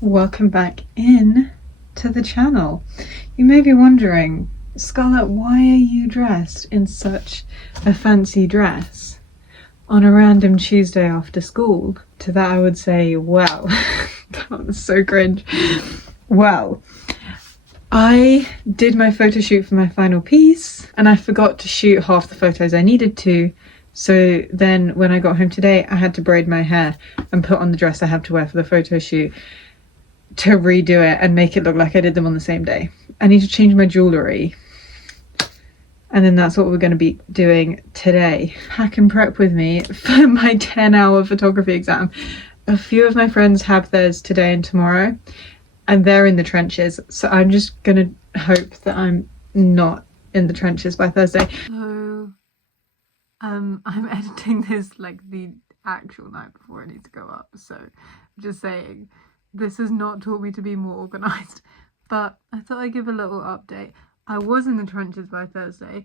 Welcome back in to the channel. You may be wondering, Scarlett, why are you dressed in such a fancy dress on a random Tuesday after school? To that I would say, well, that was so cringe. Well, I did my photo shoot for my final piece and I forgot to shoot half the photos I needed to. So then when I got home today, I had to braid my hair and put on the dress I have to wear for the photo shoot to redo it and make it look like I did them on the same day. I need to change my jewellery. And then that's what we're going to be doing today. Pack and prep with me for my 10-hour photography exam. A few of my friends have theirs today and tomorrow, and they're in the trenches. So I'm just going to hope that I'm not in the trenches by Thursday. So, I'm editing this like the actual night before it needs to go up. So I'm just saying, this has not taught me to be more organised, but I thought I'd give a little update. I was in the trenches by Thursday.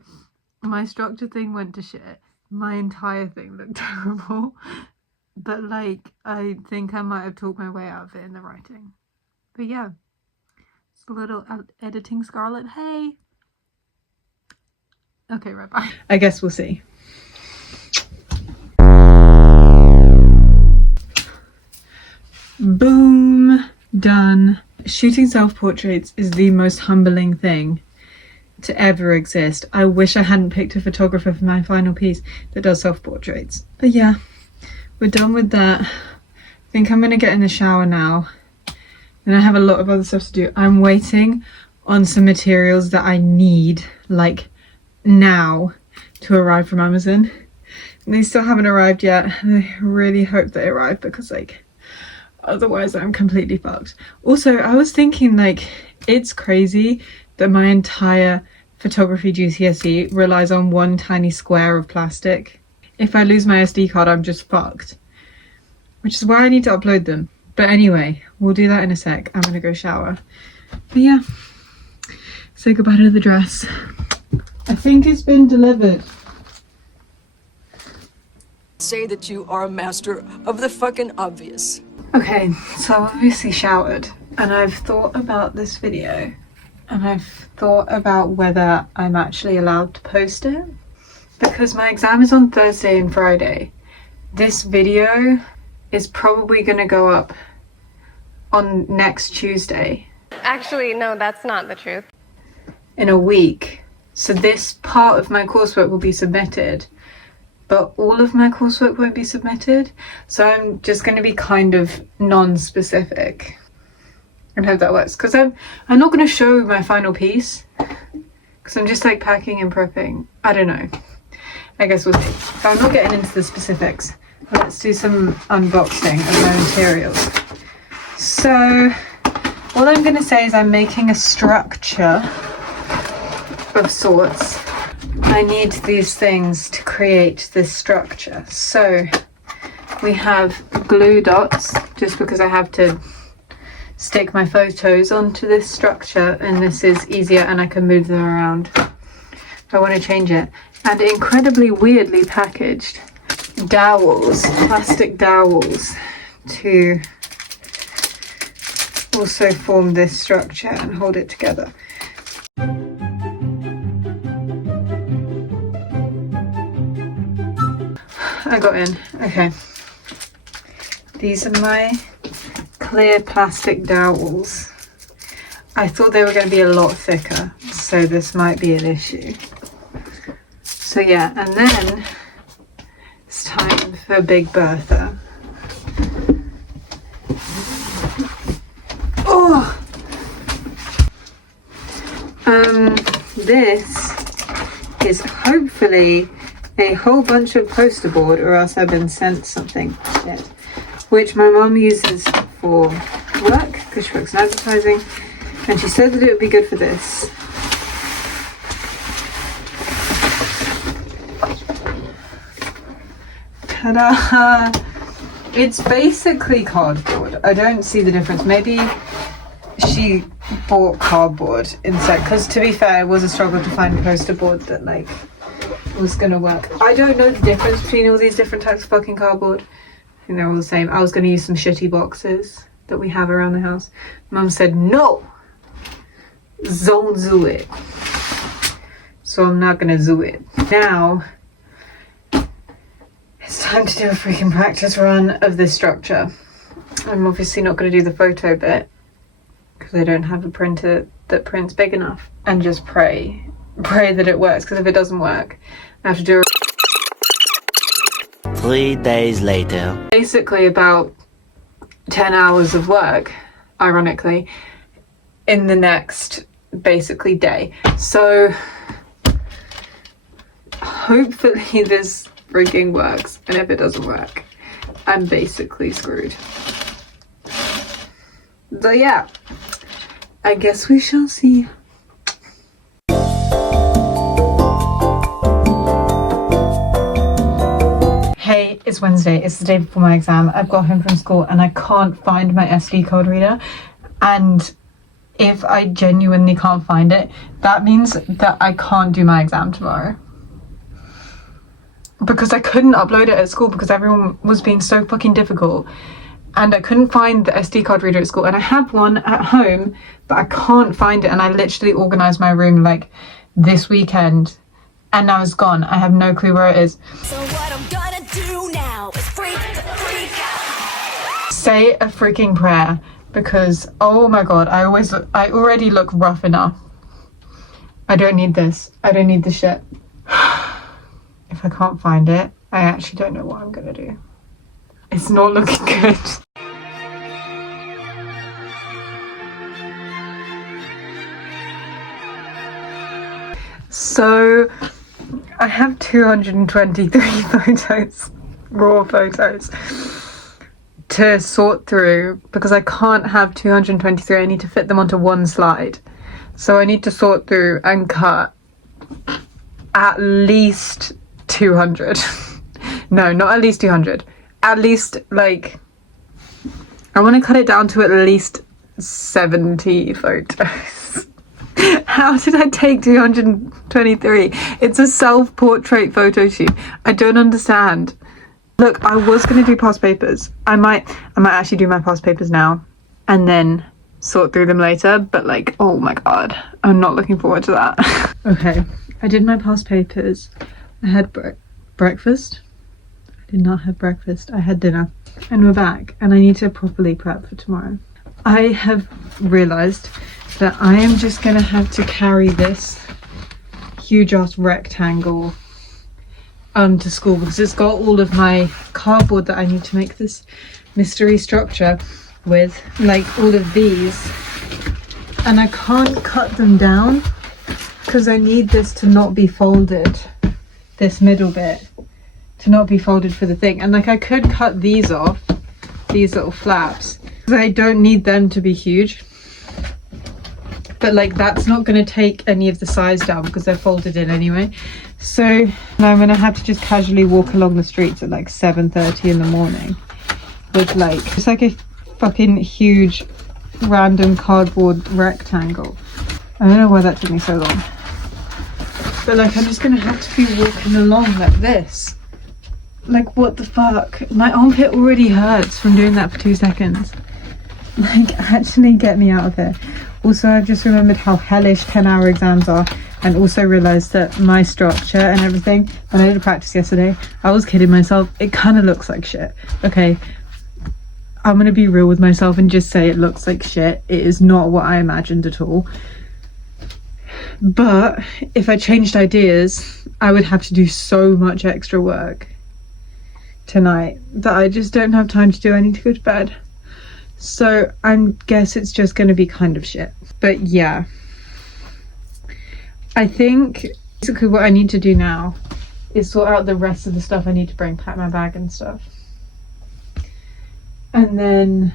My structure thing went to shit. My entire thing looked terrible. But like, I think I might have talked my way out of it in the writing. But yeah, it's a little editing Scarlett. Hey! Okay, right, bye. I guess we'll see. Boom, done. Shooting self-portraits is the most humbling thing to ever exist. I wish I hadn't picked a photographer for my final piece that does self-portraits. But yeah, we're done with that. I think I'm gonna get in the shower now. Then I have a lot of other stuff to do. I'm waiting on some materials that I need, like now, to arrive from Amazon. And they still haven't arrived yet. And I really hope they arrive because like, otherwise I'm completely fucked. Also, I was thinking like, it's crazy that my entire photography GCSE relies on one tiny square of plastic. If I lose my SD card, I'm just fucked. Which is why I need to upload them. But anyway, we'll do that in a sec. I'm gonna go shower. But yeah, say goodbye to the dress. I think it's been delivered. Say that you are a master of the fucking obvious. Okay, so I've obviously showered and I've thought about this video and I've thought about whether I'm actually allowed to post it because my exam is on Thursday and Friday. This video is probably going to go up on next Tuesday. Actually, no, that's not the truth. In a week. So this part of my coursework will be submitted, but all of my coursework won't be submitted. So I'm just going to be kind of non-specific and hope that works. Because I'm not going to show my final piece because I'm just like packing and prepping. I don't know. I guess we'll see. But I'm not getting into the specifics. Let's do some unboxing of my materials. So all I'm going to say is I'm making a structure of sorts. I need these things to create this structure. So we have glue dots, just because I have to stick my photos onto this structure and this is easier and I can move them around if I want to change it. And incredibly weirdly packaged dowels, plastic dowels, to also form this structure and hold it together. I got in. Okay. These are my clear plastic dowels. I thought they were going to be a lot thicker, so this might be an issue. So yeah, and then it's time for Big Bertha. Oh! This is hopefully a whole bunch of poster board, or else I've been sent something shit, which my mum uses for work because she works in advertising, and she said that it would be good for this. Ta-da! It's basically cardboard. I don't see the difference. Maybe she bought cardboard instead, because to be fair, it was a struggle to find poster board that like was gonna work. I don't know the difference between all these different types of fucking cardboard. I think they're all the same. I was gonna use some shitty boxes that we have around the house. Mum said, no, don't do it. So I'm not gonna do it. Now, it's time to do a freaking practice run of this structure. I'm obviously not gonna do the photo bit because I don't have a printer that prints big enough, and just pray that it works, because if it doesn't work, I have to do 3 days later. basically about 10 hours of work, ironically, in the next basically day. So hopefully this freaking works, and if it doesn't work, I'm basically screwed. So yeah, I guess we shall see. Hey, it's Wednesday, it's the day before my exam. I've got home from school and I can't find my SD card reader, and if I genuinely can't find it, that means that I can't do my exam tomorrow. Because I couldn't upload it at school because everyone was being so fucking difficult, and I couldn't find the SD card reader at school, and I have one at home but I can't find it, and I literally organised my room like this weekend and now it's gone. I have no clue where it is. So what I'm gonna do now is freak out. Say a freaking prayer, because oh my god, I already look rough enough. I don't need this. I don't need this shit. If I can't find it, I actually don't know what I'm gonna do. It's not looking good. So I have 223 photos, raw photos, to sort through, because I can't have 223. I need to fit them onto one slide. So I need to sort through and cut at least 200. No, not at least 200. At least, like, I want to cut it down to at least 70 photos. How did I take 223? It's a self-portrait photo shoot. I don't understand. Look, I was going to do past papers. I might actually do my past papers now and then sort through them later, but like, oh my god, I'm not looking forward to that. Okay, I did my past papers. I had breakfast. I did not have breakfast. I had dinner. And we're back, and I need to properly prep for tomorrow. I have realised that I am just going to have to carry this huge ass rectangle to school, because it's got all of my cardboard that I need to make this mystery structure with, like all of these, and I can't cut them down because I need this to not be folded, this middle bit to not be folded for the thing. And like, I could cut these off, these little flaps, because I don't need them to be huge, but like that's not going to take any of the size down because they're folded in anyway. So now I'm going to have to just casually walk along the streets at like 7:30 in the morning with like, it's like a fucking huge random cardboard rectangle. I don't know why that took me so long, but like I'm just going to have to be walking along like this. Like, what the fuck? My armpit already hurts from doing that for 2 seconds. Like, actually get me out of here. Also, I've just remembered how hellish 10-hour exams are, and also realised that my structure and everything, when I did a practice yesterday, I was kidding myself. It kind of looks like shit. Okay, I'm going to be real with myself and just say it looks like shit. It is not what I imagined at all. But if I changed ideas, I would have to do so much extra work tonight that I just don't have time to do. I need to go to bed. So I guess it's just going to be kind of shit. But yeah, I think basically what I need to do now is sort out the rest of the stuff I need to bring, pack my bag and stuff, and then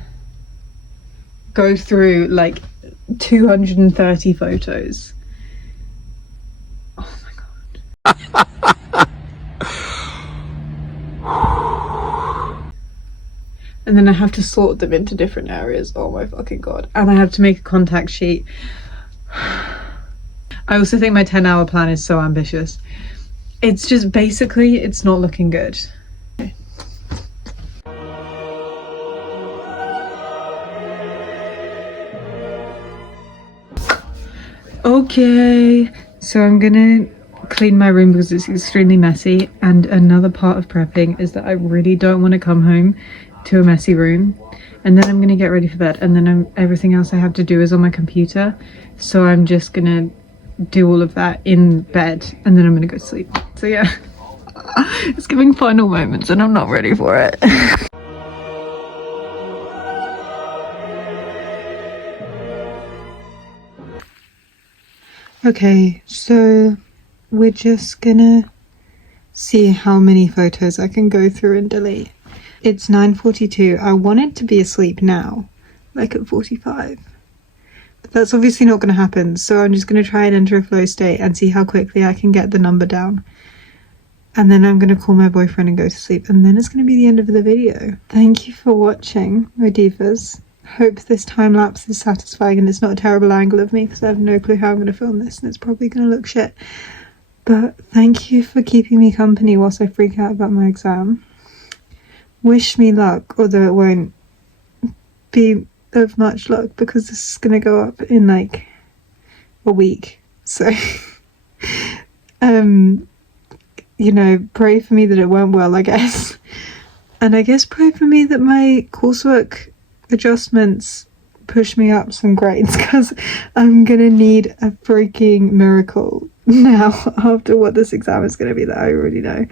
go through like 230 photos. Oh my god. And then I have to sort them into different areas. Oh my fucking god. And I have to make a contact sheet. I also think my 10-hour plan is so ambitious. It's just basically, it's not looking good. Okay, so I'm gonna clean my room because it's extremely messy, and another part of prepping is that I really don't want to come home to a messy room, and then I'm gonna get ready for bed, and then everything else I have to do is on my computer, so I'm just gonna do all of that in bed, and then I'm gonna go to sleep. So yeah, it's giving final moments and I'm not ready for it. Okay, so we're just gonna see how many photos I can go through and delete. It's 9:42. I wanted to be asleep now, like at 45. But that's obviously not going to happen, so I'm just going to try and enter a flow state and see how quickly I can get the number down. And then I'm going to call my boyfriend and go to sleep, and then it's going to be the end of the video. Thank you for watching, my divas. Hope this time lapse is satisfying and it's not a terrible angle of me, because I have no clue how I'm going to film this and it's probably going to look shit. But thank you for keeping me company whilst I freak out about my exam. Wish me luck, although it won't be of much luck because this is going to go up in like a week. So, you know, pray for me that it went well, I guess. And I guess pray for me that my coursework adjustments push me up some grades, because I'm gonna need a freaking miracle now after what this exam is gonna be that I already know.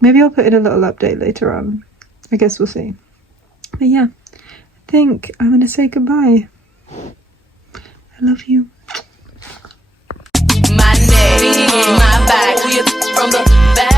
Maybe I'll put in a little update later on. I guess we'll see. But yeah, I think I'm gonna say goodbye. I love you. My neck, my back, from the back.